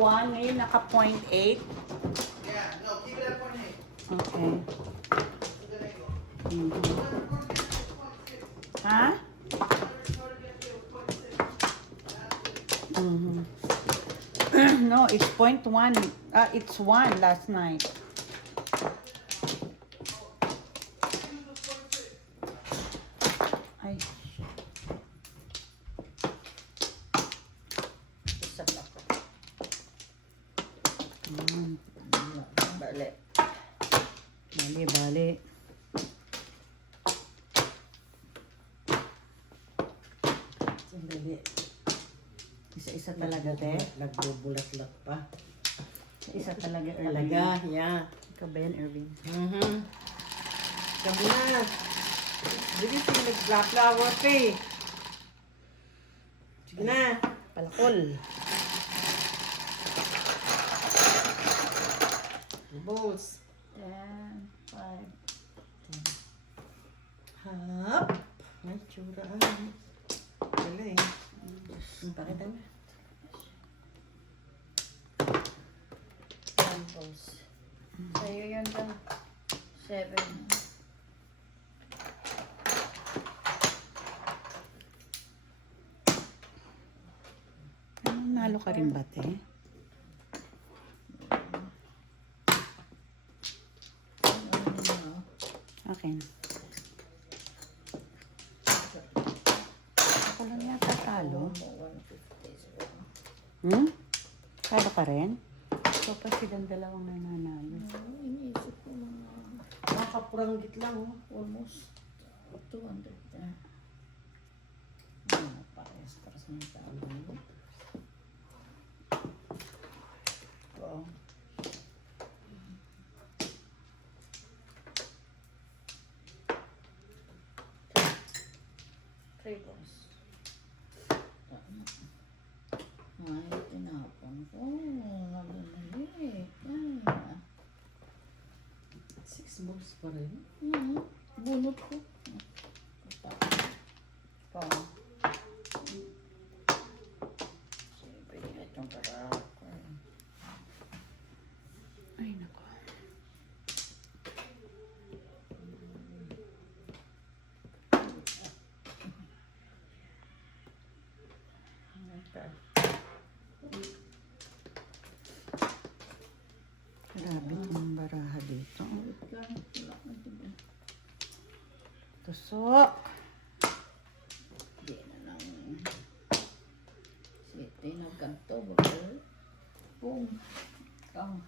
1, ngayon naka 0.8. Yeah, no, keep it at 0.8. Okay. So there you go. Mhm. Ha? Mhm. No, it's 0.1. It's 1 last night. Ay, shit. Isa pa ko. Bali. Bali. Sandali. Isa-isa talaga, te. Nagbubulat-lat pa. Isa talaga, Erwin. Talaga, yeah. Ikaw ba yan, Erwin? Sabi na. Bilis yung nag-flower pa eh. Sige na. Palakol. Balls. 10, 5. Hap. Ay, tsura. Wala eh. Pakita na. Balls. Sa'yo yun daw. 7. Nalo ka rin ba, te? Okay. Ako lang yata talo. Talo ka rin? So, pa silang dalawang nananalo. Iniisip ko mga Makapuranggit lang oh. almost 200 na. Pares na yung tao. Oo. Three balls. Ay, tinapon ko. Nagmamali. Ah. 6 balls pa rin. Bunot ko. Pa. Siyempre, itong karako. Ay, nako. Grabe itong baraha dito. Tusok. Hindi na lang. Siyete na ganito. Bakal. Boom. Kang.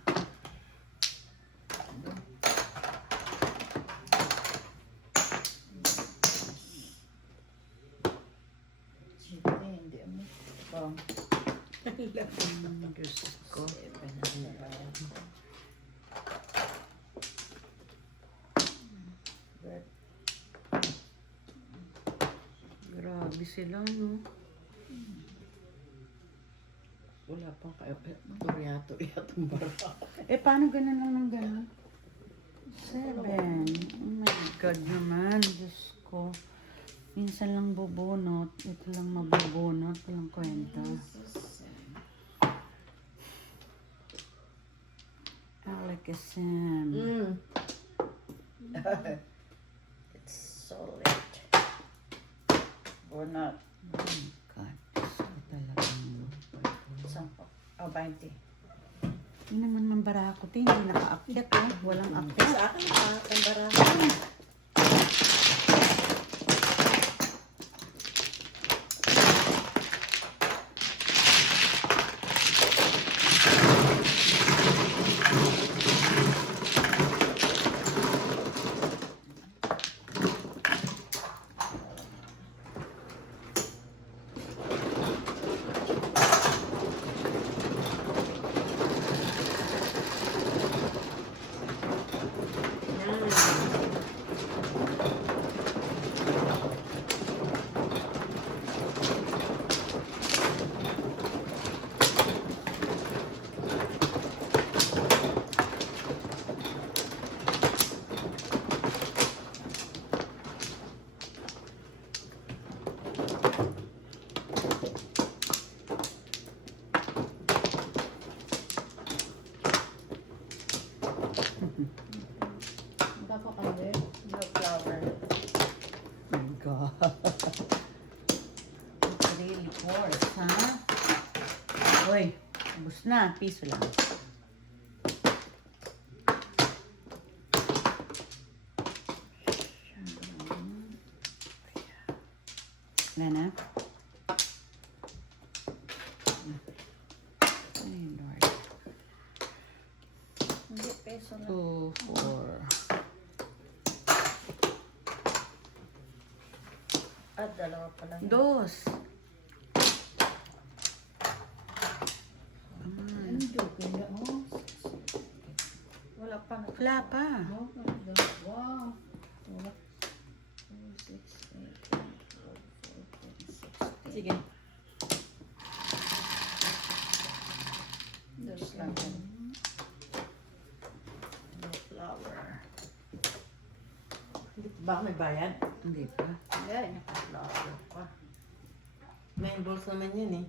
Siyete, hindi mo. Kang. Diyos ko. 7 na lang. But, Grabe sila, no? Wala pang kayo. Turyato-yatong baraha. Eh, paano ganun lang ng ganun? 7. Oh my God naman. Diyos ko. Minsan lang bubunot. Ito lang mabubunot. Walang kwenta. Alakasam. it's solid. Or not. Oh my God. So, talagang... Sampo. O, 20. Hindi naman mambara ko. Hindi naka-akyat, eh. Walang akyat. Sa akin pa, ang baraha. Ubus na. Piso lang. Wala na? Ay, Lord. Hindi, peso na. 2, 4. At dalawa pa lang. Dos. Ano joke? Hindi mo? Wala pa na. Wala pa. Wow. 2, 6, 8, 9, 12, 14, 16. Sige. Dos lang yan. No flower. Baka may bayad. Hindi pa. Yan, naka-flower pa. May balls naman yun eh.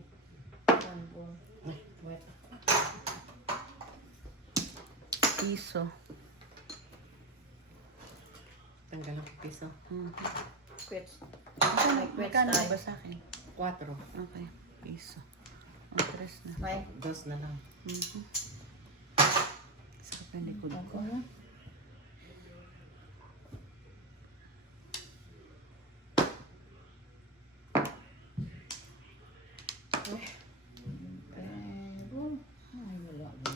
One ball. Ay, wait. Piso. Tanggal ang piso. Quits. May quits Magkano tayo. ba sa akin? 4. Okay. Piso. Ang tres na. May. Dos na lang. Sakit na likod ko. Pero, ay, wala na.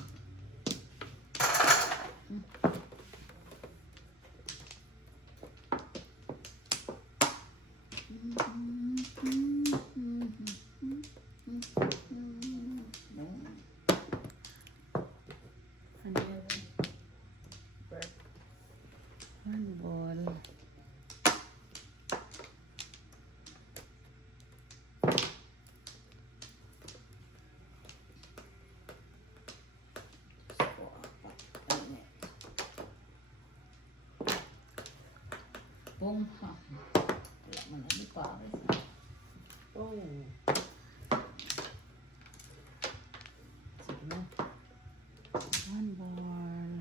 Ano yan? One ball. Boom. Ha. Wala man na di pares. Oh. Sige na. One ball.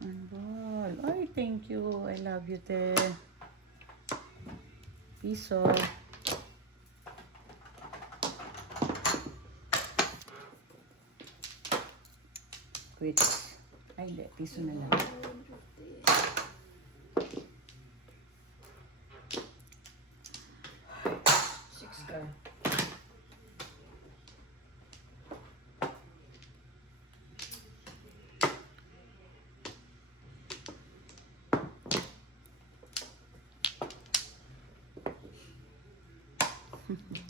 One ball. Ay, thank you. I love you, te. Piso. Quits. Ay, hindi. Piso na lang. Six ka.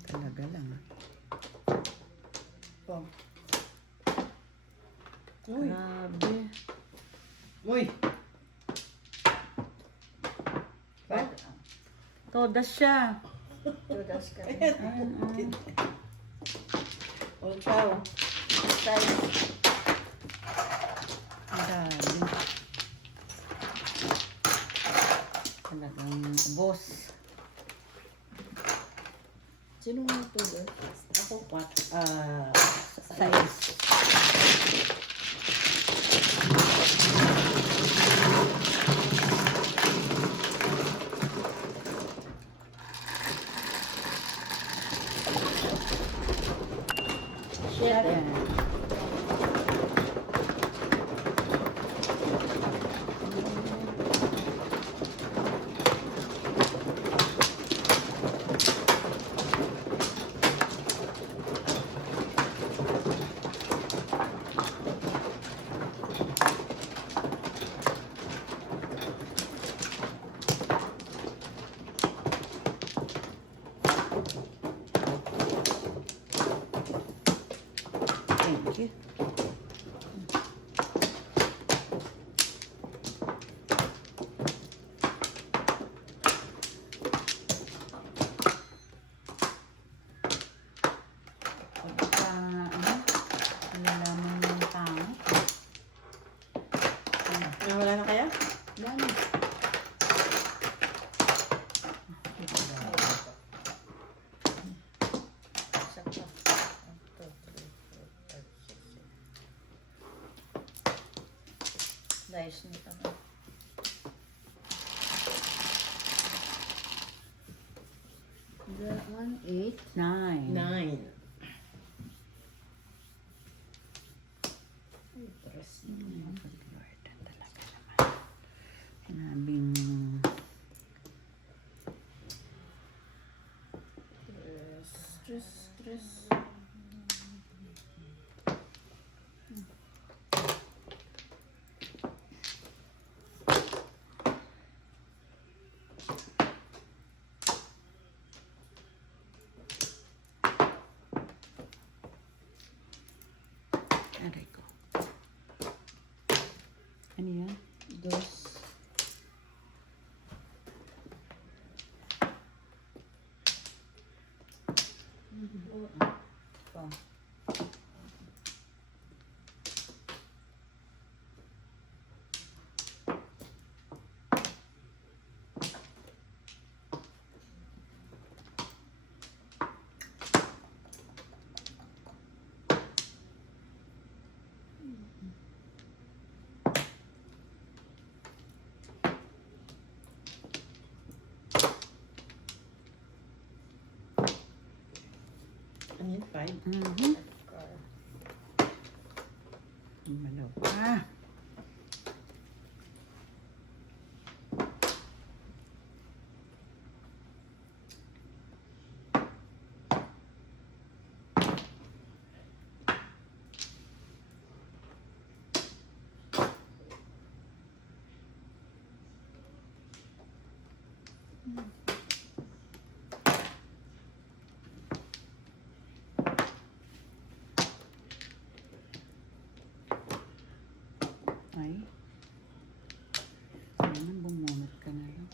Talaga lang. Boom. Uy. Grabe. Uy. Five. Todas siya. Tudas ka. Ayun, Oh, ciao. Size. Ang dami. Talagang boss. Sino mo tudas? Ako, 4. Size. Shit. Ayan. Thank you. Pagka, nalalaman ng tao. Nawala na kaya? Yan. Sakto. 1, 2, 3, 4, 5, 6, 7. Nice nito na. That one, 8. 9. 9. Chris. Aray ko. Ano yan? Dos. Pa. Ano yun? 5? Mhm. Malo pa. Ay. Sana bumunot ka na lang.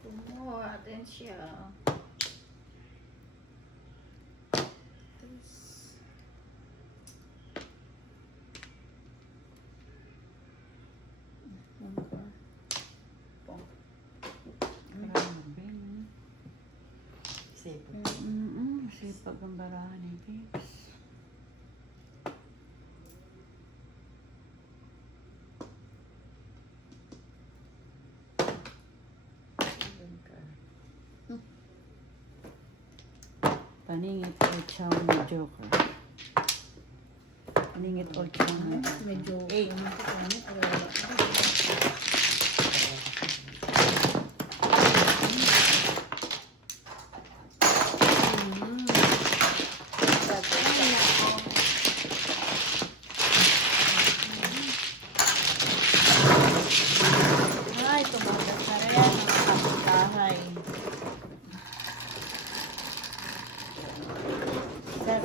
Kumuha din siya. Tres. Marami din. Safe. Sipag ang barahan ni Vips. Paningit o chow ni Joker. Paningit o chow ni Joker. Medyo 8. Ay, tumagal na rin ang kapitbahay. 7.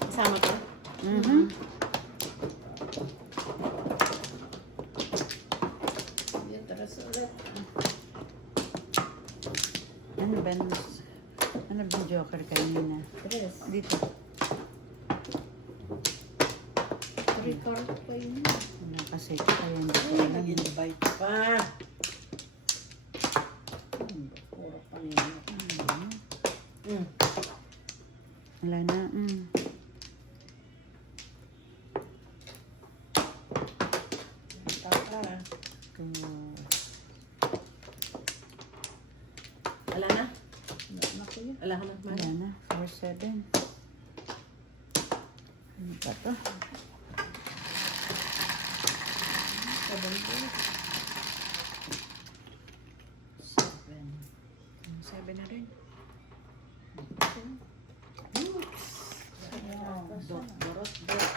Kasama to? Mhm. Yan, taras ulit. Ano ba? Ano ba yung Joker kanina? Tres. Dito. 3 card pa yun. Wala kasi kaya hindi ko Ay, alam. nag-invite pa. Puro kanina. Wala na. Tapa. Wala na? Wala ko yun. Wala ka na? Wala na. 4-7. Ano ba to? 7 na rin. Dot, dorot, dot.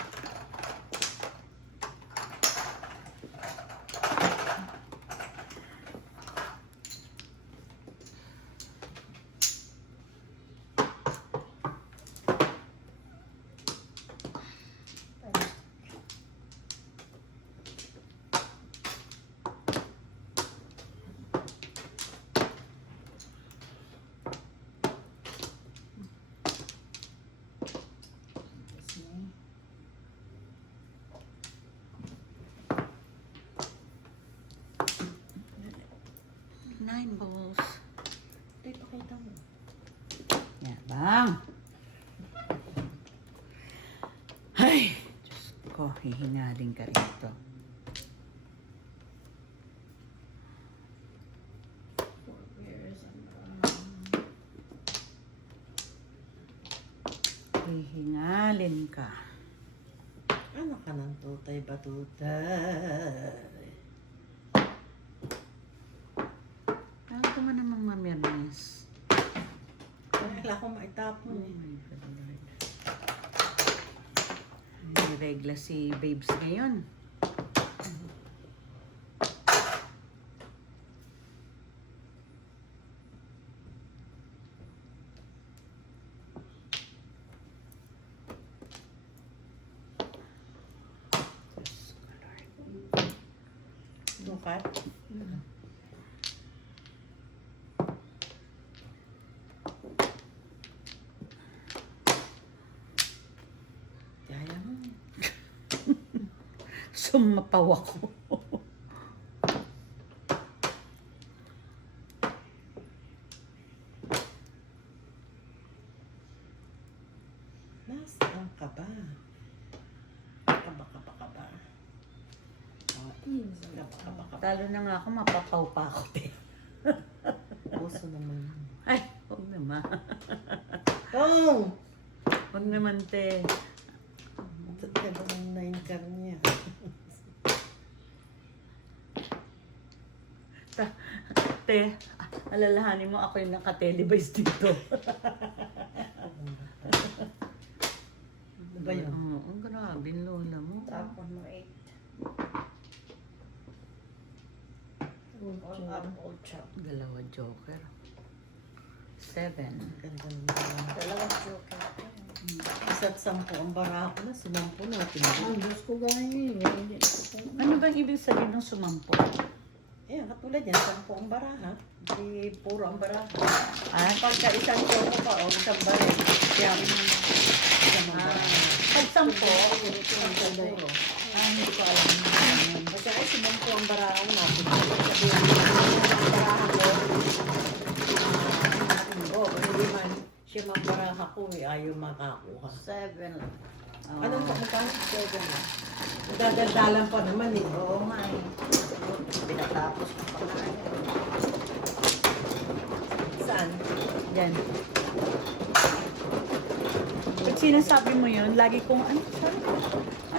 Ay, Diyos ko, hihingalin ka rito. 4 pairs and Hihingalin ka. Ano ka ng tutay batutay? Ano ko man namang mamirnis? Wala akong maitapon eh. May regla si Babes ngayon. Dukat? Kaya mo. Sumapaw ako. Nasaan ka ba? Kaba. Kaba. Talo na nga ako, mapapaw pa ako. Te. Puso naman. Ay, huwag naman. Oh! Huwag naman, te. Diba ng 9 car niya? Te, alalahanin mo ako yung naka-televise dito. Ano ba yun? Oo, ang grabe, lola mo. Tapon mo 8. All up, all chop. Dalawa joker. 7. Ganda ng Dalawang joker. Isa't 10 ang barako na, sumampo natin. Ang Diyos ko ganyan yun. Ano bang ibig sabihin ng sumampo? Eh, katulad yan, 10 ang baraha. Hindi puro ang baraha. Ah, Pagka isang choco pa o isang baril, yan. Isang ang baraha. pag 10, Isang puro. hindi ko alam. Kasi ay, 10 ang baraha natin. Sabihin, ang baraha ko, hindi man siya mambaraha ko, ayaw makakuha. 7 lang. Anong magkano? 7 lang. Dadaldalan pa naman eh. Oo nga eh. Pinatapos ko pa nga eh. Saan? Yan. Pag sinasabi mo yun, lagi kong, ano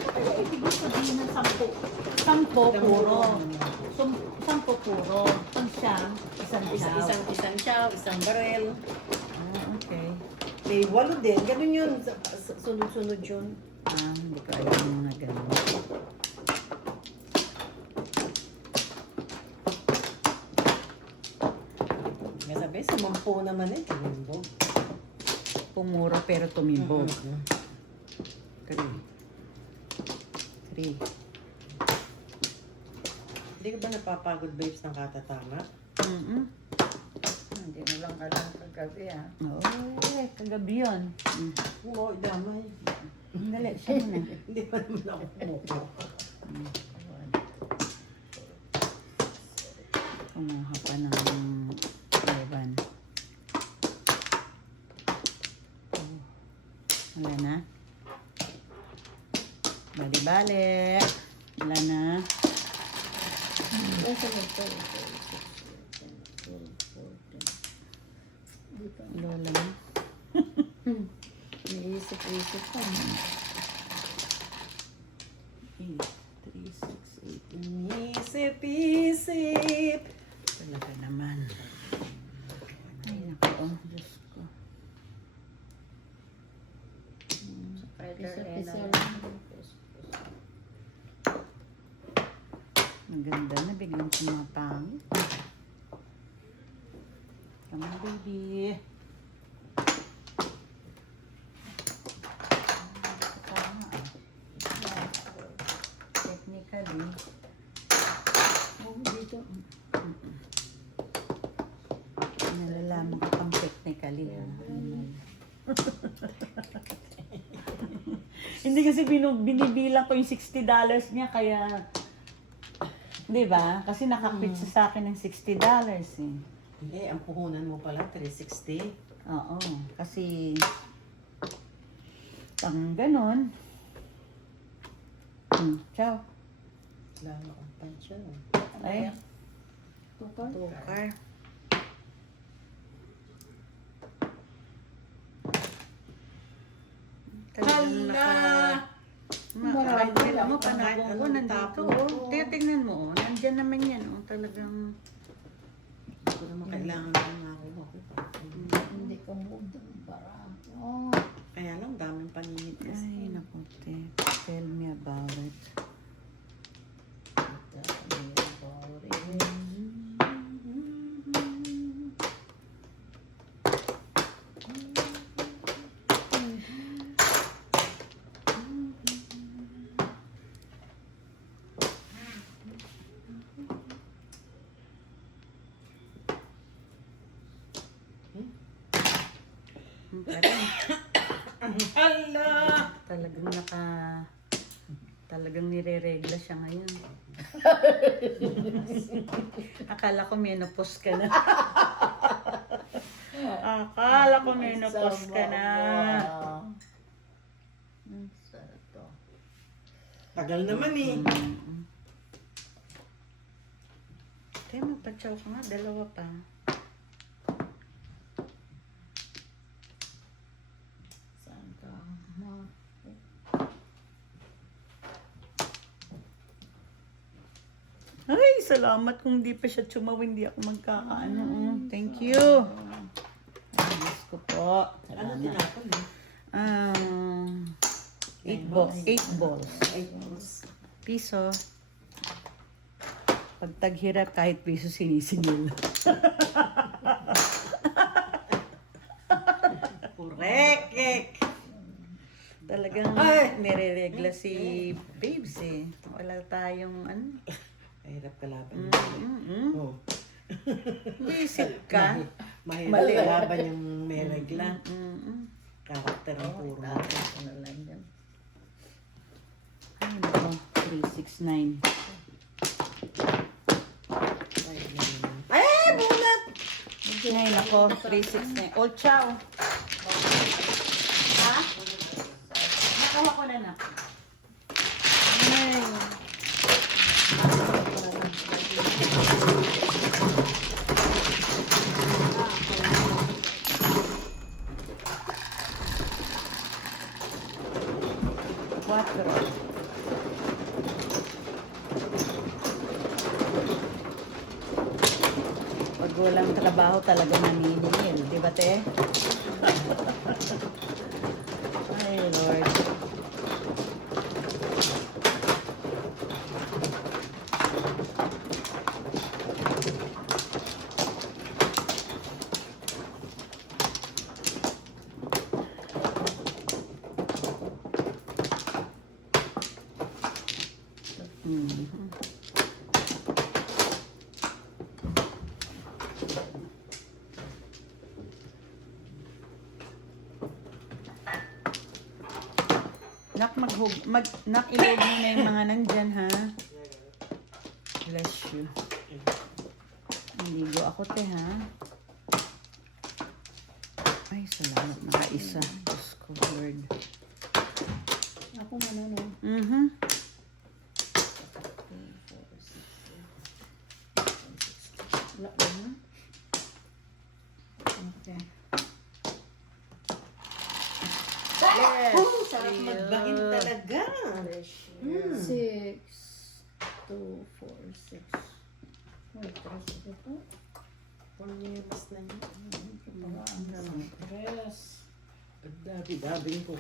kaya ibig sabihin ng 10? 10 puro. 10 puro. Ang siyang, isang chow. Isang chow, isang barel. Ah, okay. May 8 din. Ganun yun. Sunod-sunod yun. Ah, hindi ko alam yung mga ganun. Sabi, 10 naman eh. Tumimbog. Pumuro pero tumibog. Mm-hmm. 3. Hindi ka ba napapagod, babes, ng katatama? Hindi mo lang alam kagabi ah. Oo, kagabi yun. Oo, damay. Dali, siya muna. Hindi pa naman ako kumukuha. Kumuha pa ng 11. Wala na. Bali-bali. Wala na. Ang sabi ko, 12, 14. Dito. Lola mo. Naisip-isip pa. 8, 3, 6, 8. Isip-isip. Talaga naman. Ay, naku. Oh, Diyos ko. Pisa-pisa Ang lang. ganda na. Biglang sumapangit. Come on, baby. Tama ah. Technically. Oh, dito. Nalalaman ko pang technically. Ha? Hindi kasi binibilang ko yung $60 niya kaya, di ba? Kasi nakakit siya sa akin ng $60 eh. Hindi, ang puhunan mo pala, 360. Oo, kasi pang ganon, Ciao. Lalo ang pansya. Ay, Tukar. tukar. Hala! Marami mo, Kahit panabong ko, anong nandito. tapon Oh. ko. Tingnan mo, oh. Nandyan naman yan. Oh. Talagang, Hindi ko naman kailangan ng nakuha ko. Hindi ka move ng bara. Oh. Kaya lang, daming paninit kasi. ay, naputi. Tell me about it. Parang, Hala! talagang nire-regla siya ngayon. Akala ko menopause ka na. Akala ko menopause ka na. Sarap to. Tagal naman eh. Kaya magpa-chow ka nga, dalawa pa. Saan ka? Ma. Ay, salamat kung di pa siya chumaw, hindi ako magkakaano. Thank you. Ay, Diyos ko po. Ano tinapon eh? 8 balls. 8 balls. Piso. Pag taghirap, kahit piso sinisingil. Correct! Talagang Ay! nire-regla si Babes eh. Wala tayong ano. Mahirap kalaban. Oh. Isip ka. Mahirap kalaban yung may regla. Karakter ang puro. Tapos na lang yan. Ay, nako. 369. Ay, bulat! Ay, nako. 369. Oh, ciao. Ha? Nakawa ko na na. Ay. Quatro. Pag walang trabaho talaga naniningil, di ba te? Ay, Lord. Mhm. Nak, ilog mo na yung mga nandyan, ha? Bless you. Naligo ako, te, ha? Ay, salamat. Nakaisa. Diyos ko, Lord. Ako manano. Mhm. Wala ba na? Okay. Yes. Sarap magbahin talaga. 6, 2, 4, 6. Wait, 3 ito. Pulyemas na yun. Yes. Dabi-dabing ko.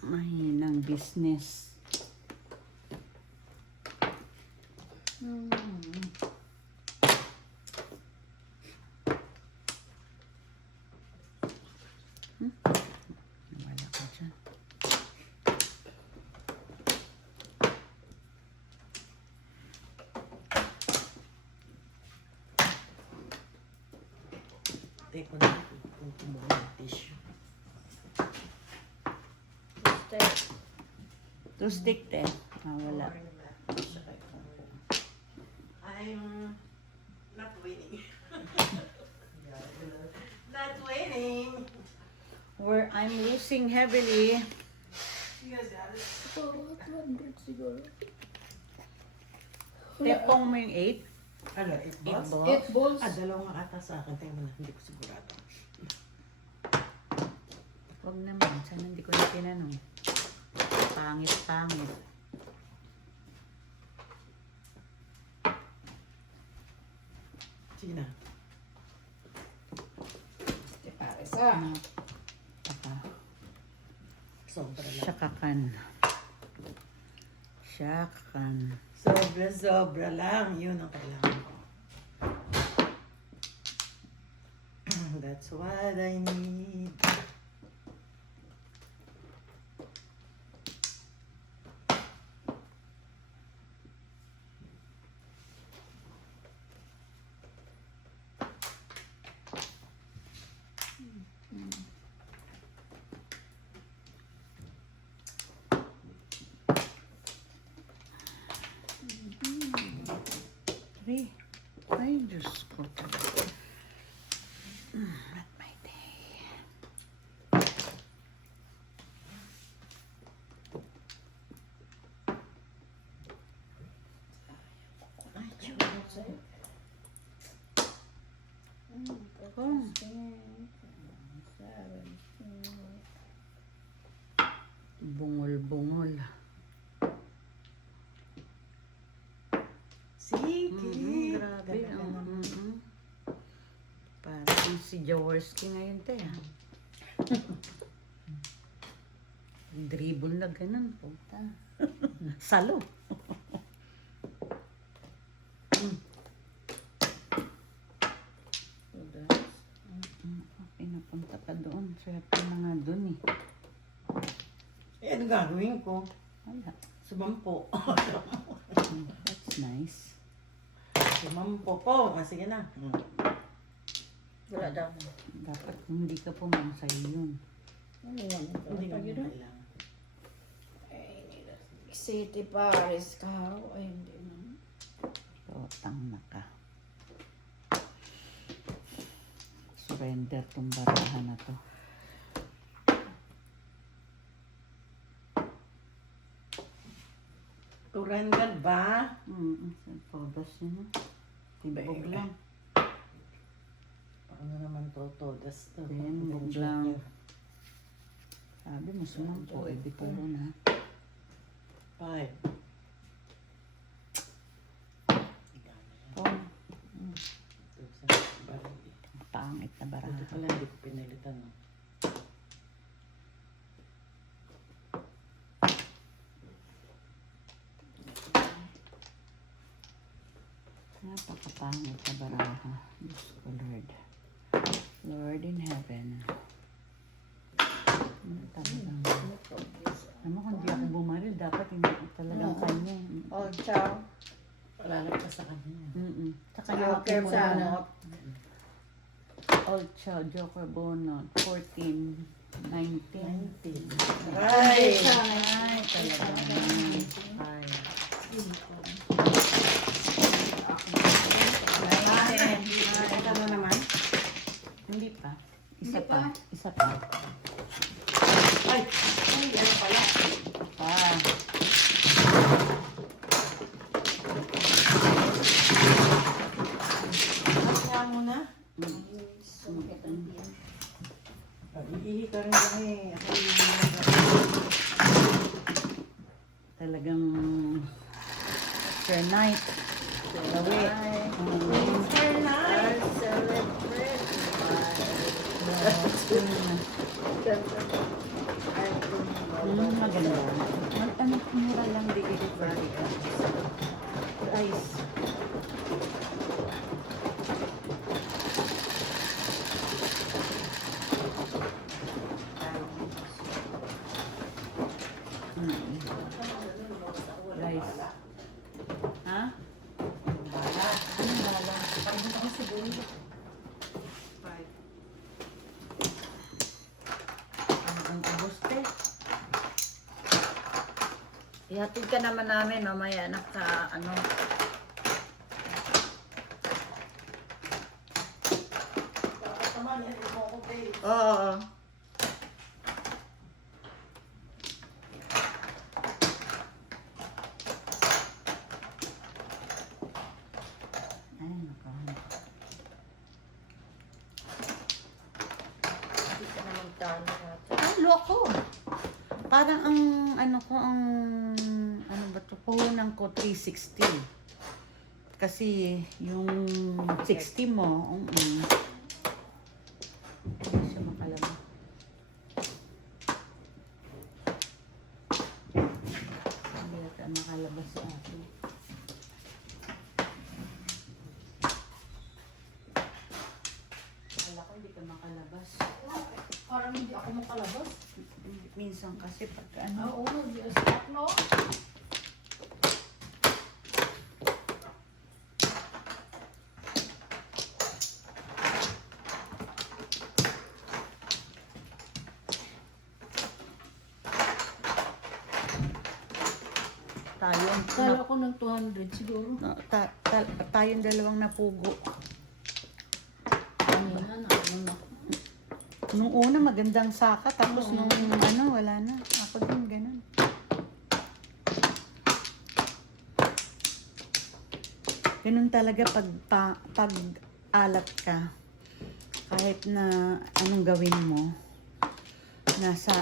Mahinang business. Nawala ko dyan. Teko na kung kumuha ng tissue. Two stick, te. Wala. I'm not winning. Not winning. I'm losing heavily. Yes, Alice. Oo, 200 siguro. Tepong mo yung 8? Ano, 8 balls? 8 balls. Ah, dalawa nga ata sa akin. Tingnan mo na, hindi ko sigurado. Huwag naman. Sana hindi ko na tinanong. Pangit. Sige na. Este pares ah. Ano? Taka. Sobra lang. Shakan. Sobra lang. Yun ang kailangan ko. That's what I need. Ay, Diyos ko talaga. Not my day. Ay, Diyos. Oh. Bungol-bungol. Sige. Grabe. Ganda naman. Parang si Jaworski ngayon, te. Dribble na ganun. Puta. Salo. Pinapunta ka doon. Swerte na nga doon eh. Eh, ano gagawin ko? Wala. Sumampo. That's nice. Sumampo po. Ah, sige na. Wala daw. Dapat kung hindi ka pumansay yun. Ano yan? Hindi mo Pag yun, kailangan. City Paris ka. Ay, hindi na. Totang na ka. Surrender tong barahan na to. Surrender ba? Todas yun. Timbog lang. Paano naman to? Todas to. Timbog lang. Sabi mo sumampo, eh di puro na. 5. Oh, Ito sa baril. pangit na Ito barahan. pala hindi ko pinalitan. No? Napakapangit na baraha. Diyos ko, Lord. Lord in heaven. Talagang, alam mo, kung di ako bumaril, dapat hindi ko talagang kanya. Oh, ciao. Palalap ka sa kanya. Sa kanya Okay, ako sana. Old Chow, Joker Bonot, 14, 19. 19. Ay, Ay! talaga. Ay. Ito na naman. Hindi pa. Isa Hindi pa. pa? Isa pa. Ay! Ay! Ano pala? Ah. Kaya mo na. Iihi ka rin kami. Ako Talagang fair night. Lawi. Fair night! Maganda. Ano, mura lang bigay ko. Ice. Rice. Ha? Anong bala? Pagpunta ko si Boy. Ang ubos, te. Ihatid ka naman namin mamaya naka ano. Oo. Talo natin. Ay, loko. Parang ang, ano ba to? Puhunan ko 360. Kasi yung 60 mo, hindi siya makalabas. Hindi ka makalabas sa akin. Wala ko, hindi ka makalabas. Parang hindi ako makalabas. Minsan kasi pagka Oo, hindi stop, no? Kala ko ng 200 siguro. tayong dalawang napugo. Kanina na ano na. Nung una magandang saka, tapos nung wala na. Ako din ganun. Ganun talaga pag alat ka. Kahit na anong gawin mo, nasa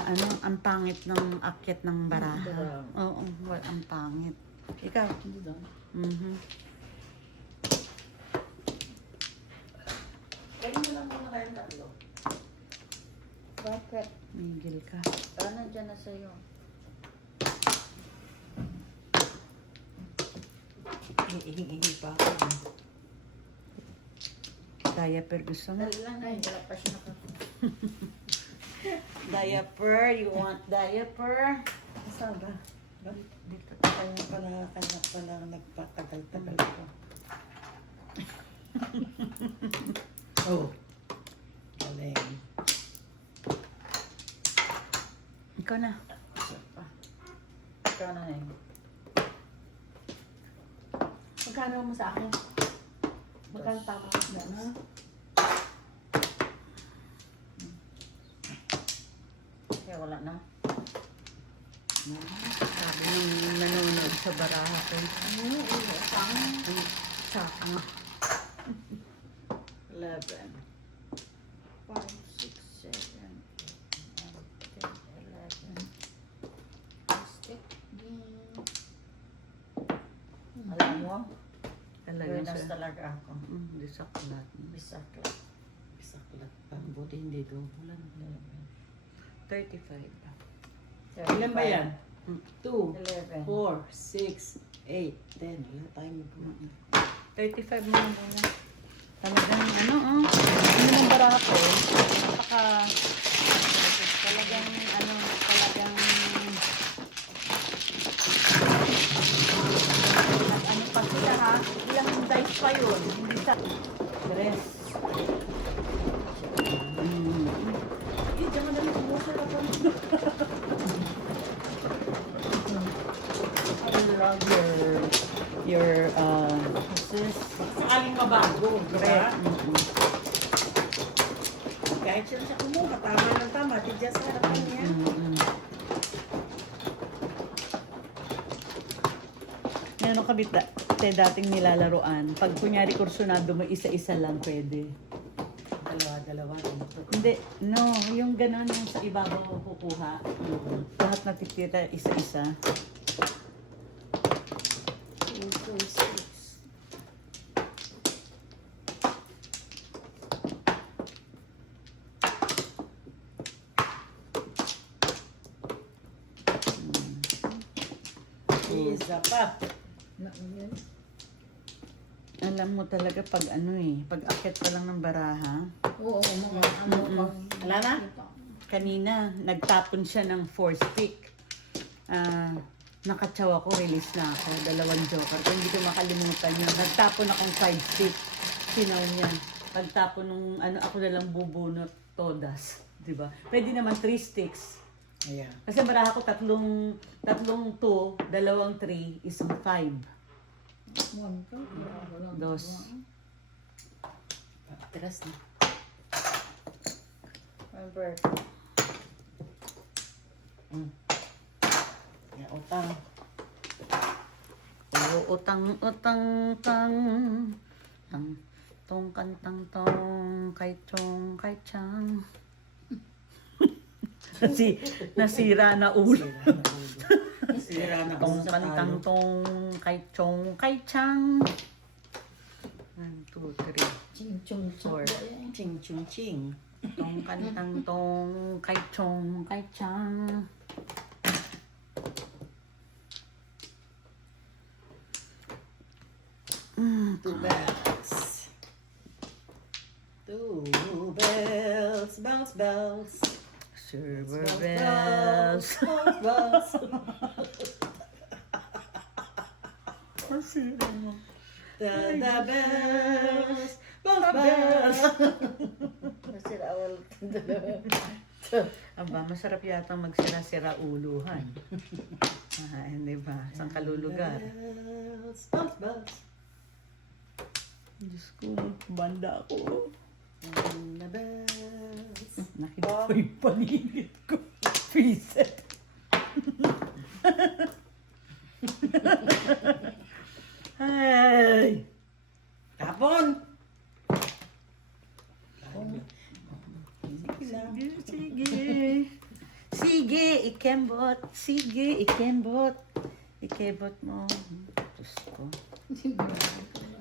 ang pangit ng akyat ng baraha. Oo, ang pangit. Ikaw? Hindi daw. Mhm. Kayo mo lang muna kayong tatlo. Bakit? Migil ka. Nandiyan na sa'yo. Hihingi pa ako. Diaper gusto mo? Dali lang na, wala pa siya naka... Diaper, you want diaper? Saan ba? Dito. Kanya pala nagpatagal-tagal ko. Oh. Galing. Ikaw na. Ikaw na yun. Magkano mo sa akin? Magkano tama ko na? Kaya wala na. Sabi nung nanonood sa baraha ko. Saka. 11, 5, 6, 7, 8, 9, 10, 11. Alam mo? Talaga Buenas siya. talaga ako. Disaklat. Bisaklat. Bisaklat pa. Buti hindi do. Wala na 35. Ilan ba yan? 2, 11. 4, 6, 8, 10. Wala tayong buwan. 35 mo na muna. Talagang yung baraha ko, talagang pag sila ha, ilang dice pa yun, hindi sa dress. Diyan ka namin kumuha na pa. I love your what's this? Sakaling mabago, di ba? Mm-mm. Kahit siya siya kumuha, tama ng tama. Tidya sa harapan niya. Mm-mm. Meron kami dating nilalaroan. Pag kunyari kursunado mo, isa-isa lang pwede. Dalawa-dalawa. Hindi, no. Yung gano'n, yung sa ibabaw mo kukuha. Lahat natitira, isa-isa. 2, 4, 6. Isa pa. Yun. Alam mo talaga pag pag akit pa lang ng baraha. Oo, mga ano pang... Wala na? Kanina, nagtapon siya ng 4 stick. Nakatsaw ako, release na ako. 2 joker. Kung hindi ko makalimutan yun. Nagtapon akong 5 stick. Sinaw niya. Pagtapon nung ako na lang bubunot todas. Diba? Pwede naman 3 sticks. Ayan. Kasi baraha ko tatlong 2, 3, isang 5. One ka? Walang Dos. Teras na. Remember. Yan, utang. Utang kang tong kantang tong kay chong kay chang. Nasira na ulo. Sira na Tong ako sa kantang talo. tong kay chong kay chang. 1, 2, 3. Ching chung Four. Ching chung ching. Tong kantang tong kay chong kay chang. Two bells. Two bells. Bounce bells. Silver bells. Bounce bells. Nasira mo. The bells. Bounce bells. Nasira awal. Aba, masarap yata magsira-sira uluhan. Hindi ba? Saan kalulugar? Bells. Bounce bells. Diyos ko, banda ako. The bells. Nakita ko yung paligid ko. Piset. Ay! Tapon. Sige. Sige, ikembot. Sige, ikembot. Ikembot mo. Diyos ko.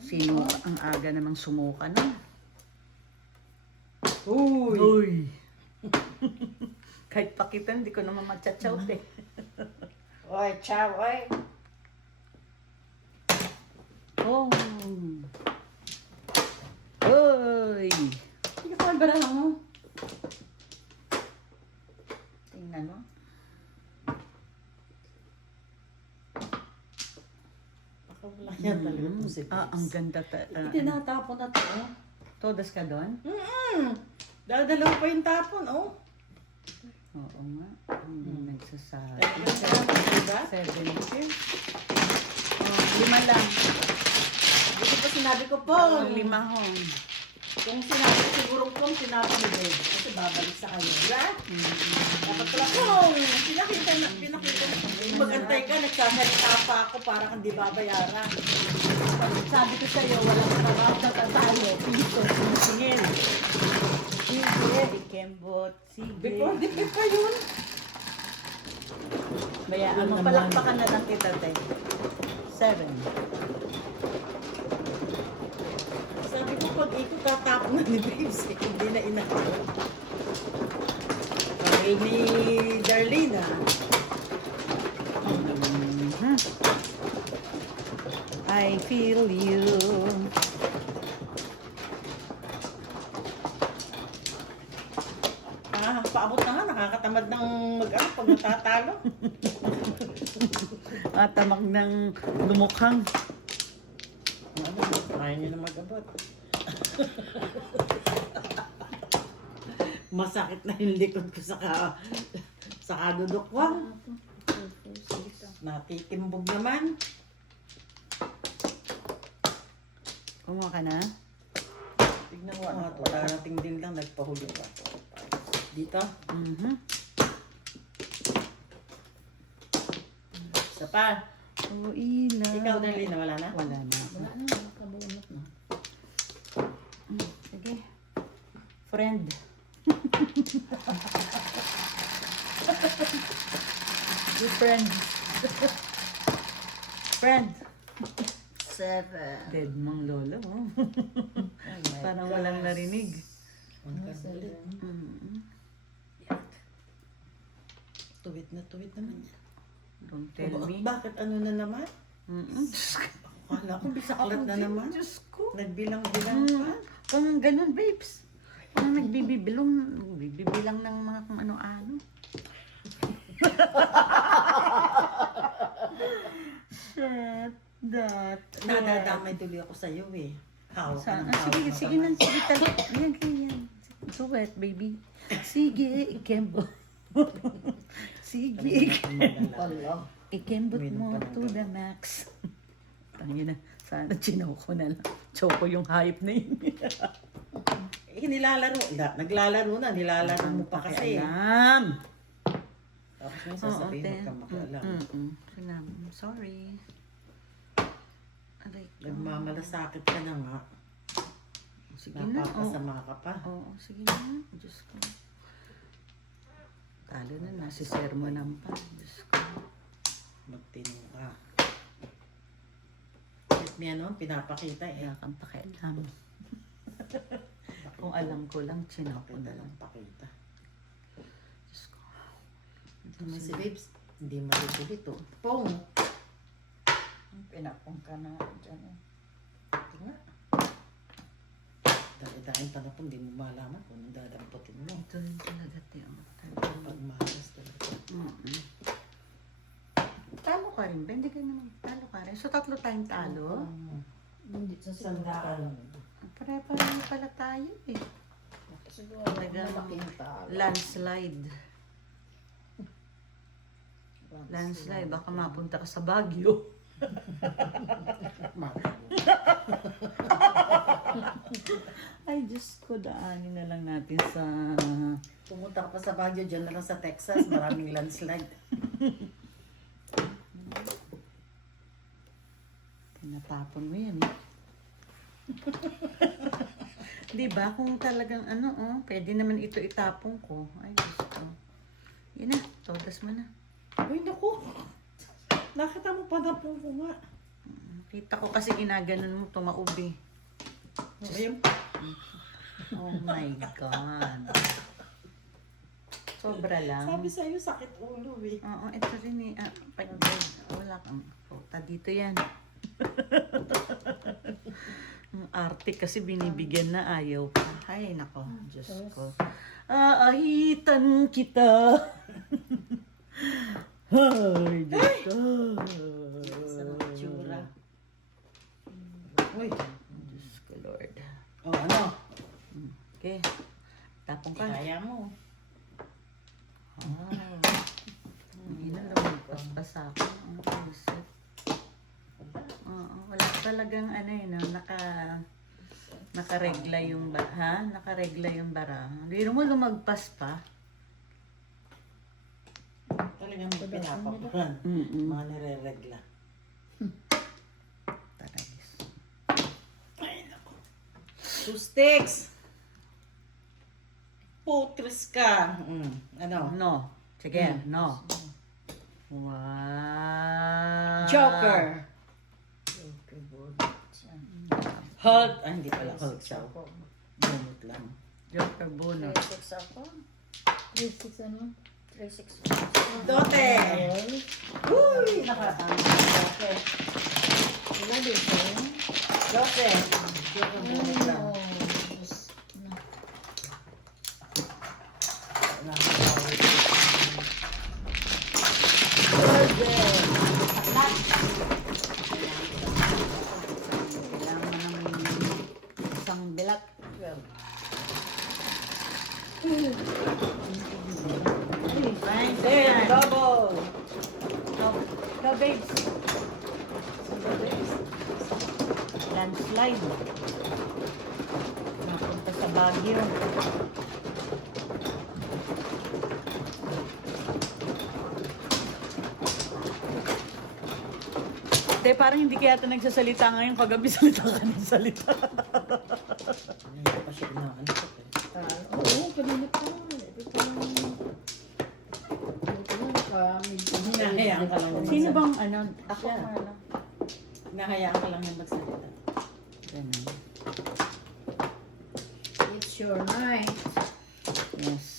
Sino ang aga namang sumuka na? Uy. Uy! Kahit pakitan, hindi ko naman matchachaw eh. Oy, chow, oy. Oh! Uy! Hindi ka pa barahan mo. Tingnan mo. Baka wala yan talaga po si Ang ganda. Tinatapon na to, oh. Todas ka doon? Dadalaw pa yung tapon, oh. Oo nga. Nagsasabi. Diba? 70. Oh, 5 lang. Hindi pa sinabi ko po. Oh, 5 hong. Kung sinabi ko siguro po, sinabi ni Dave. Kasi babalik sa kayo. Diba? Dapat pala po. Pinakita na. Magantay ka, nagsasalita pa ako para hindi babayaran. Sabi ko sa'yo, walang trabaho na tayo. Piso, singil. Sige, ikembot. Sige. Before di pa yun. Bayaan mo, palakpakan na lang kita, te. 7. Sabi ko, pag ikot tatapon na ni Babes, hindi na inakal. Okay, ni Darlene, I feel you. paabot na nga, nakakatamad ng mag-ano pag natatalo. Tamak ng lumukhang. Ano, kaya nyo na mag-abot. Masakit na yung likod ko sa kadudukwang. Natitimbog naman. Kumuha ka na? Tignan mo nga ito. Darating din lang, nagpahuli pa. Dito. Isa pa. Oh, ilaw. Ikaw, Darlene, wala na? Wala na. Wala na, nakabunot na. Sige. Friend. Good friend. Friend. 7. Dead mong lolo. Oh. Parang walang narinig. Tuwid naman yan. Don't tell me. Bakit ano na naman? Akala ko bisaklat na naman. Diyos ko. Nagbilang-bilang pa. Kung ganun, babes. Kung nagbibilang ng mga kung ano-ano. Shut that. Nadadamay tuloy ako sa'yo eh. Hawak ka ng hawak Sige, ng sige kamay. na. Sige, yan, yan. Do it, baby. Sige, ikembot. Sige, Wala. ikembot mo to the max. Tangina, sana chinoko na lang. Choco yung hype na yun. Nilalaro. Naglalaro na. Nilalaro mo pa kasi. Alam. Tapos may sasabihin, te. huwag kang makialam. Sinabi mo, sorry. Aray ko. Nagmamalasakit ka na nga. Sige na. Napapasama ka pa. Oo, sige na. Diyos ko. Lalo na nasisermonan pa. Diyos ko. Magtinong ka. At may ano, pinapakita eh. Kaya kang pakialam. Kung alam ko lang, chinoko na lang. Pakita. Diyos ko. Naman si Babes, hindi malitulit oh. Pong! Pinapong ka na dyan. Ito nga. Dahil tanong po, hindi mo malaman kung anong dadamputin mo. Ito rin talaga, Teo. Pag malas talaga. Talo ka rin ba? Hindi ka naman talo ka rin. So, 3 tayong talo? Hindi sa Sandaan. Pare-pareho pala tayo eh. Siguro Talagang malaking talo. landslide. Landslide. Baka mapunta ka sa Baguio. Ay, Diyos ko, daanin na lang natin sa... Pumunta ka pa sa Baguio, dyan na lang sa Texas, maraming landslide. Tinatapon mo yan eh. Di ba? Kung talagang pwede naman ito itapon ko. Ay, Diyos ko. Yan na, todas mo na. Uy, naku! Nakita mo pa na po ko nga. Kita ko kasi ginaganon mo tumaubi. Ayun. Oh my God. Sobra lang. Sabi sa'yo, sakit ulo eh. Oo, ito rin eh. Wala kang puta dito yan. Ang arte kasi binibigyan na ayaw pa. Ay, nako. Diyos ko. Aahitan kita. Ay, Diyos ko. Sarap tsura. Uy. Diyos ko, Lord. Oh, ano? Okay. Tapong ka. Kaya mo. Hindi na lumagpas pa sa akin. Ang isip. Oo, wala talagang nakaregla yung bara. Nakaregla yung bara. Hindi mo lumagpas pa. Talagang pinapakuran. Mga nire-regla. Taragis. Ay, naku. 2 sticks! Putres ka. Ano? No. Sige, no. Wow. Joker. Okay, board. Hulk. Ah, hindi pala Hulk siya. Bunot lang. Joker Bono. 3-6 ako. 3-6 ano? 3-6. Dote! Uy! Nakatama. Dote. Wala dito. Dote. Joker bunot lang. Kailangan mo ng isang bilat. Fine, Ten, double. Go, babes. Landslide. Napunta sa Baguio. Te, parang hindi kaya ito nagsasalita ngayon. Kagabi salita ka ng salita. Hindi pa siya inaantok eh. Oo, kanina pa. Ito na Hinahayaan ka lang. Sino bang Ako Siya. nga lang. Hinahayaan ka lang yung magsalita. Ganun. It's your night. Yes.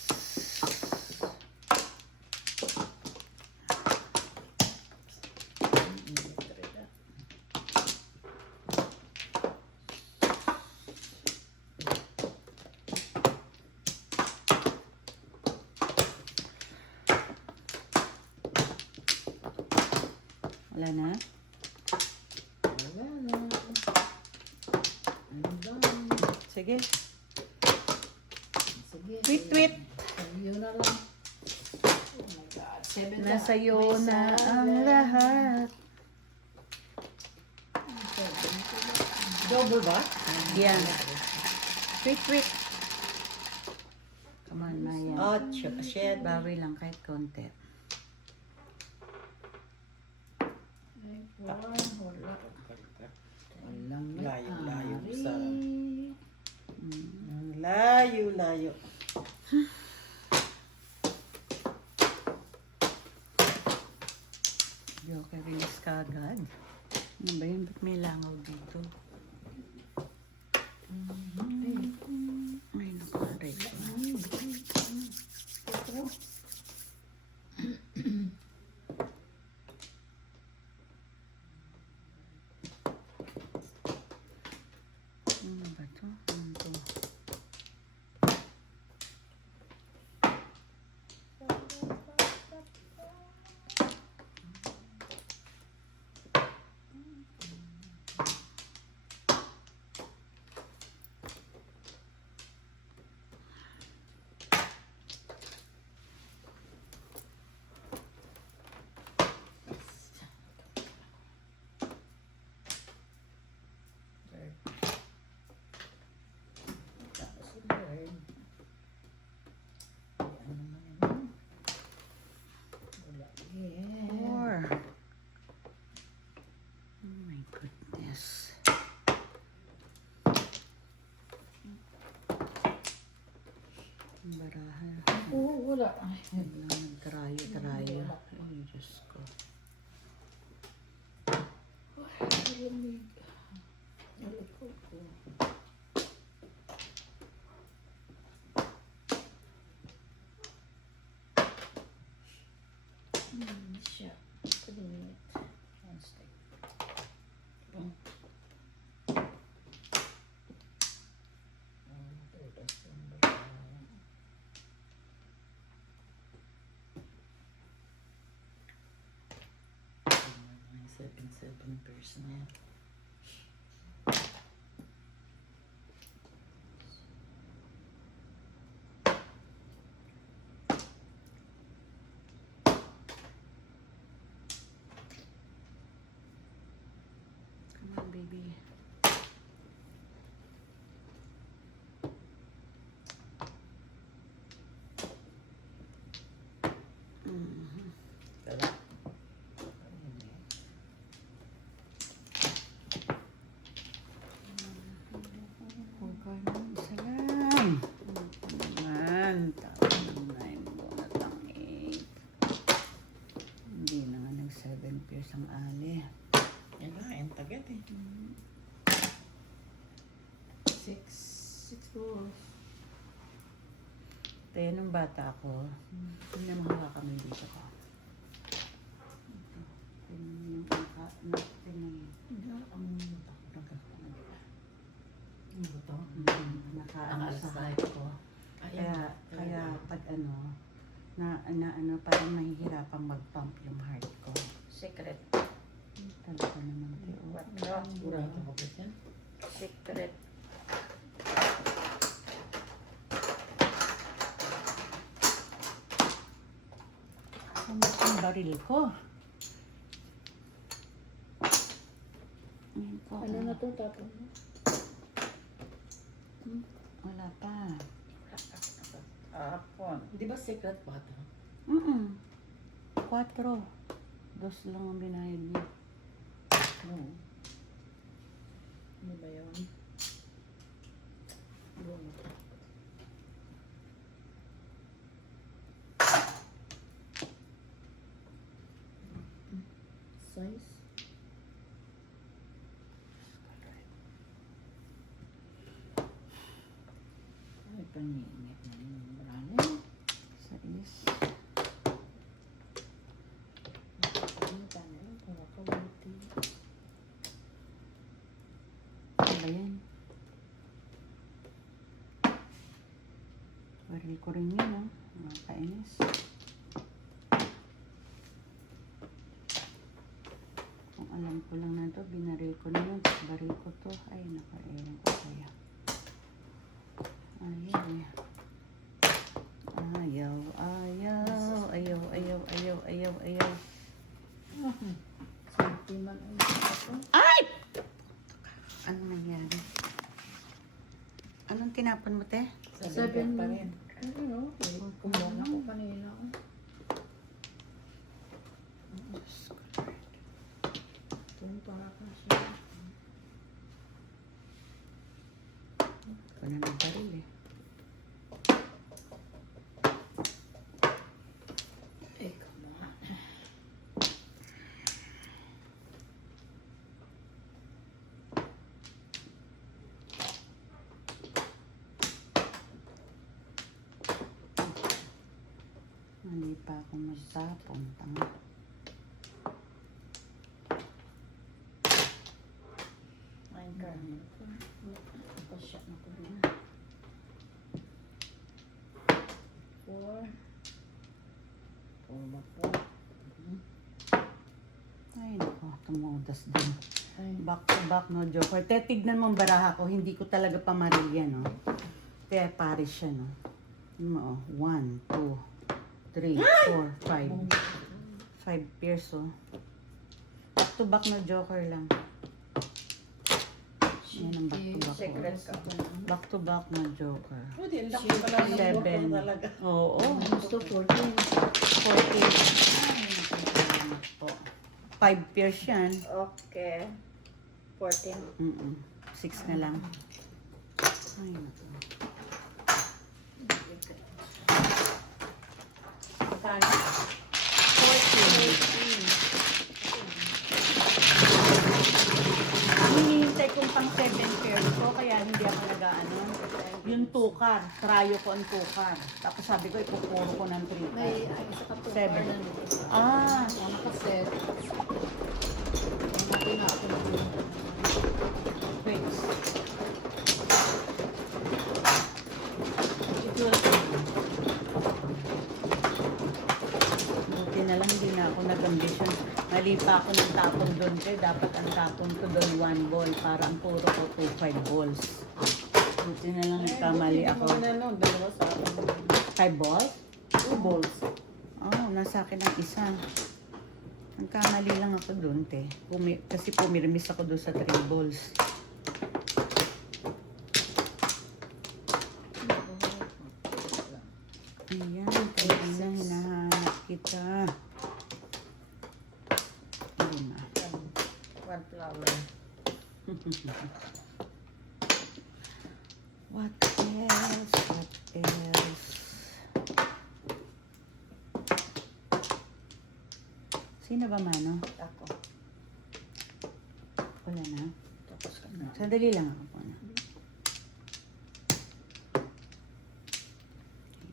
Wala na? Wala na. I'm done. Sige. Sige. Tweet. Sa'yo na lang. Oh my God. 7 na. Nasa'yo na ang lahat. Double ba? Yan. Tweet. Come on, Maya. Oh, shed. Bawi lang kahit konti. Wala. Walang Layo-layo sa... Ari. Layo-layo. Joker release ka agad. Ano ba yun? Ba't may langaw dito? Ay, nakaray ko. Ano ba to? Ano to? Tapos yung word. Ano naman yun? Wala. Yeah. 4. Oh my goodness. Ang baraha. Oo, wala. Ay, Biglang nagkarayo-tarayo. Ay, Diyos ko. lamig. Nalikod ko. Siya. Kulit. One stick. Oh. Tulas yung bayan. Seven person yan. Come on, baby. Tara. Huwag ka nang isa lang. Naman. Tapos ng 9 bonus ang 8. Hindi na nga ng 7 pairs ang ali. Yan na, ang tagat eh. 6 balls. Tayo nung bata ako, hindi na makakami dito ko. Tingnan Ano ba to? nakaano Ang sa alasay. heart ko. Kaya pag ano, ano, parang nahihirapang mag-pump yung heart ko. Secret. Talaga naman, Teo. Sigurado ka ba yan? Secret. Saan ba yung baril ko? Ayun ko. Ano na to? Tapos mo? Wala pa. Hapon. Di ba secret pa ito? 4. 2 lang ang binayad niya. Oo. Ano ba yun? Bunot. Size? Ay, paningit na yung marami. 6. Ano tayo? Kumakabuti. Ano ba yan? Baril ko rin yun, no? Mga kainis. Kung alam ko lang na to, binaril ko na yun. Baril ko to. Ay, nakailan ko kaya. Ayaw, ayaw. Ayaw, ayaw. Sentiman ay ito. Ay! Ano nangyari? Anong tinapon mo, te? Seven pa rin. Ano? Kumuha na ko kanina. Diyos ko, Lord. Itong para siya. Ito na nagbaril eh. Eh, come on. pa ako magtapon. Tanga. Ayun ka. Pasya na ko din. 4. 4 ba po? Ay, naku, tumudas din. Ay. Back to back, no joker. Te, tignan mo ang baraha ko. Hindi ko talaga pamarilya, no? Te, pares siya, no? Yun mo, oh. 1, 2, 3, 4, 5. 5 pairs, oh. Back to back na joker lang. Yan ang back to back. Secret ka. Back to back na joker. Pwede, ang laki pala ng Seven. bottle talaga. Oo. Gusto 14. 14. po. 5 pairs yan. Okay. 14. 6 na lang. Ay, naku. Magkano? 14. Hinihintay kong pang 7 pairs ko, kaya hindi ako nag-ano. Yung tukar, tryo ko ang tukar. Tapos sabi ko, ipupuro ko ng 3 May isa ka po. 7. Ah, Ang nakaset. Ang na ako na wait. Buti na lang, hindi na ako nag-ambisyon. Mali pa ako ng tapon doon, kaya dapat ang tapon ko doon 1 ball para ang puro ko 2-5 balls. Buti na lang nagkamali ako. Ano, dalawa sa akin. 5 balls? 2 balls. Oo, nasa akin ang isa. Nagkamali lang ako doon, te. Kasi pumirmis ako doon sa 3 balls. Ayan, kaya na hinahanap kita. Lima. 1 flower. What else? What else? Sino ba, Mano? Ako. Wala na. Tapos ka na. Sandali lang ako po na.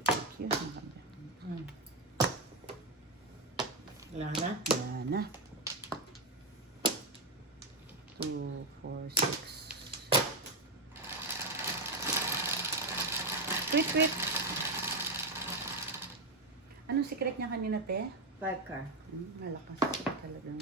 Thank you. Wala na? Wala na. 2, 4, 6. Wait, wait. Anong secret niya kanina, te? 5 car. Malakas talagang.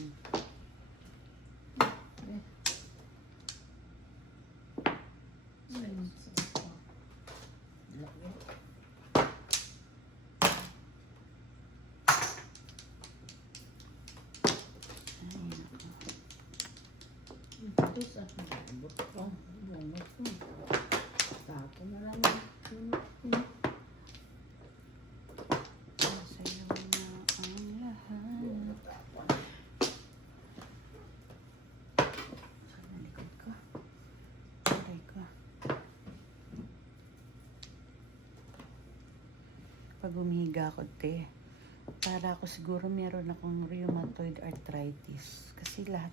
Ito sa butong. Bunot ko. Tapo na lang. Sayaw na ang lahat. Sa likod ko. Aray ko. Pag umihiga ako, te, para ako siguro meron akong rheumatoid arthritis. Kasi lahat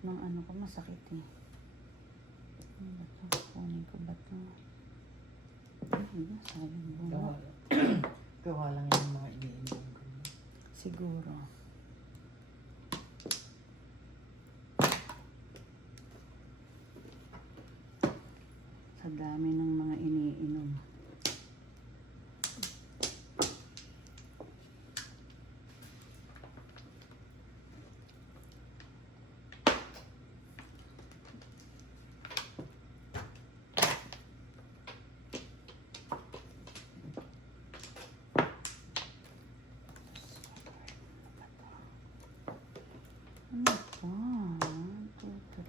ng ano ko masakit eh. Ano ba ito? Kunin ko ba ito? Ano ba? Sayang bunga. Gawa lang yung mga iniinom ko. Siguro. Sa dami ng mga iniinom. Ano pa? 1, 2, 3.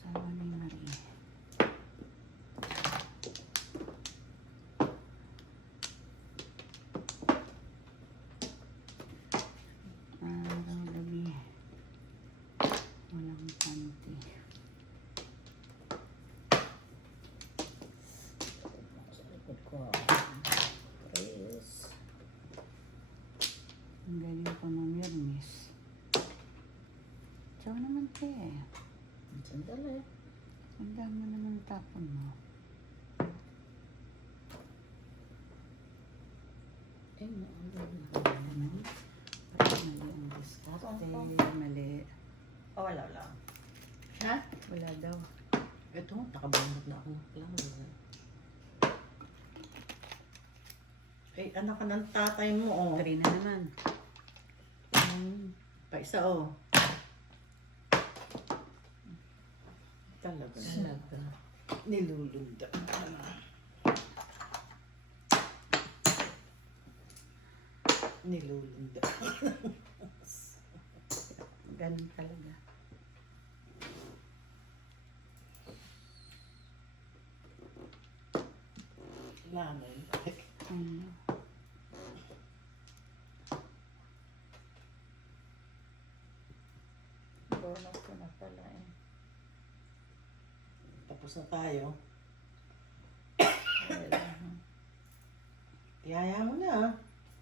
Sawa ni Marie. Araw-gabi. Walang panty. Sa likod ko. Chris. Ang galing ko ng Mirmis. Tsaka naman, te. Sandali. Ang dami naman tapon mo. Eh, Parang mali ang diskarte. Mali. Oh, wala. Ha? Wala daw. Ito, nakabunod na ako. Alam mo ba? Eh, anak ka ng tatay mo, oh. 3 na naman. Paisa, oh. Talaga. Nilulunda. Nilulunda. Ganun talaga. Lanay. Mm. Bonus ko na pala eh. Tapos na tayo. Wala. Tiyaya mo na.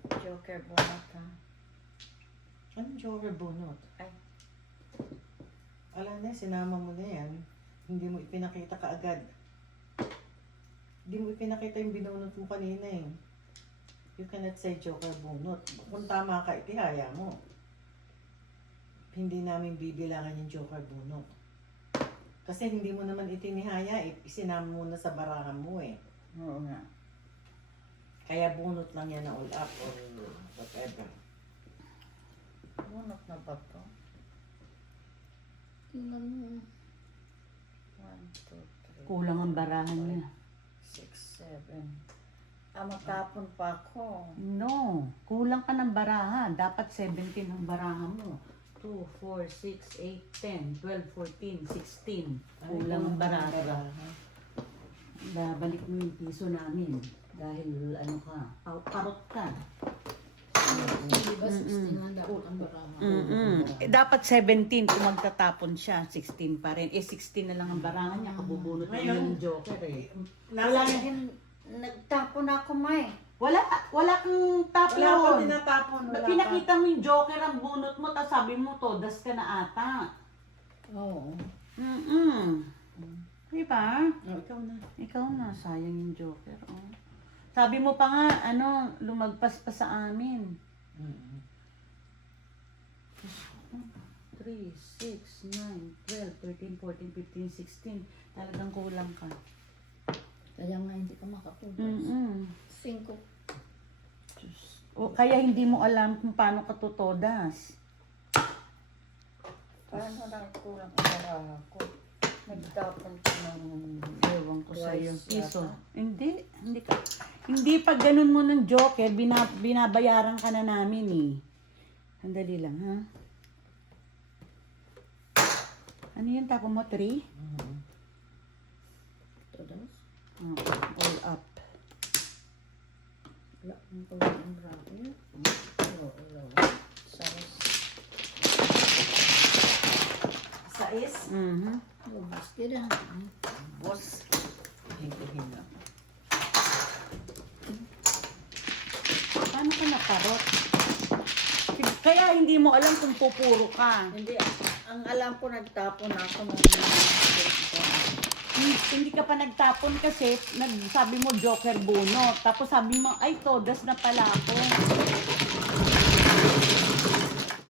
Joker bonus ha. Anong joker bunot? Ay. Ala na, sinama mo na yan. Hindi mo ipinakita kaagad. Hindi mo ipinakita yung binunot mo kanina eh. You cannot say joker bunot. Kung tama ka, itihaya mo. Hindi namin bibilangan yung joker bunot. Kasi hindi mo naman itinihaya eh. Isinama mo na sa barahan mo eh. Oo nga. Kaya bunot lang yan na all up or whatever. Bonus na ba to? Tingnan mo. 1, 2, 3. Kulang ang barahan niya. 6, 7. Matapon pa ako. No. Kulang ka ng baraha. Dapat 17 ang baraha mo. 2, 4, 6, 8, 10, 12, 14, 16. Kulang ang baraha. Babalik mo yung piso namin. Dahil ano ka, parot ka. Di ba 16 nga dapat ang baraha? Dapat 17 kung magtatapon siya. 16 pa rin. 16 na lang ang barahan niya. Kabubunot na yung joker eh. Wala Nagtapon ako, May. Wala kang tapon. Wala pa tinatapon. Wala pa. Pinakita mo yung joker ang bunot mo, tapos sabi mo, todas ka na ata. Oo. Diba? Oh, ikaw na. Ikaw na, sayang yung joker. Oh. Sabi mo pa nga, lumagpas pa sa amin. 3, 6, 9, 12, 13, 14, 15, 16. Talagang kulang ka. Kaya nga hindi ka makapunas. 5. O kaya hindi mo alam kung paano ka tutodas. Paano lang kulang ang baraha ko? Nagtapon ko ng Ewan ko sa yung twice piso. yata. Hindi pag ganun mo ng joker, binabayaran ka na namin eh. Sandali lang ha. Ano yun, tapo mo? 3? Todos? All up. Wala kang kulang ang bracket. Wala. Size. Sais? Lubos ka na. Boss. Hinto-hinto. Paano ka naparot? Kaya hindi mo alam kung pupuro ka. Hindi. Ang alam ko nagtapon ako ng Hindi ka pa nagtapon kasi sabi mo joker bunot. Tapos sabi mo, ay todas na pala ako.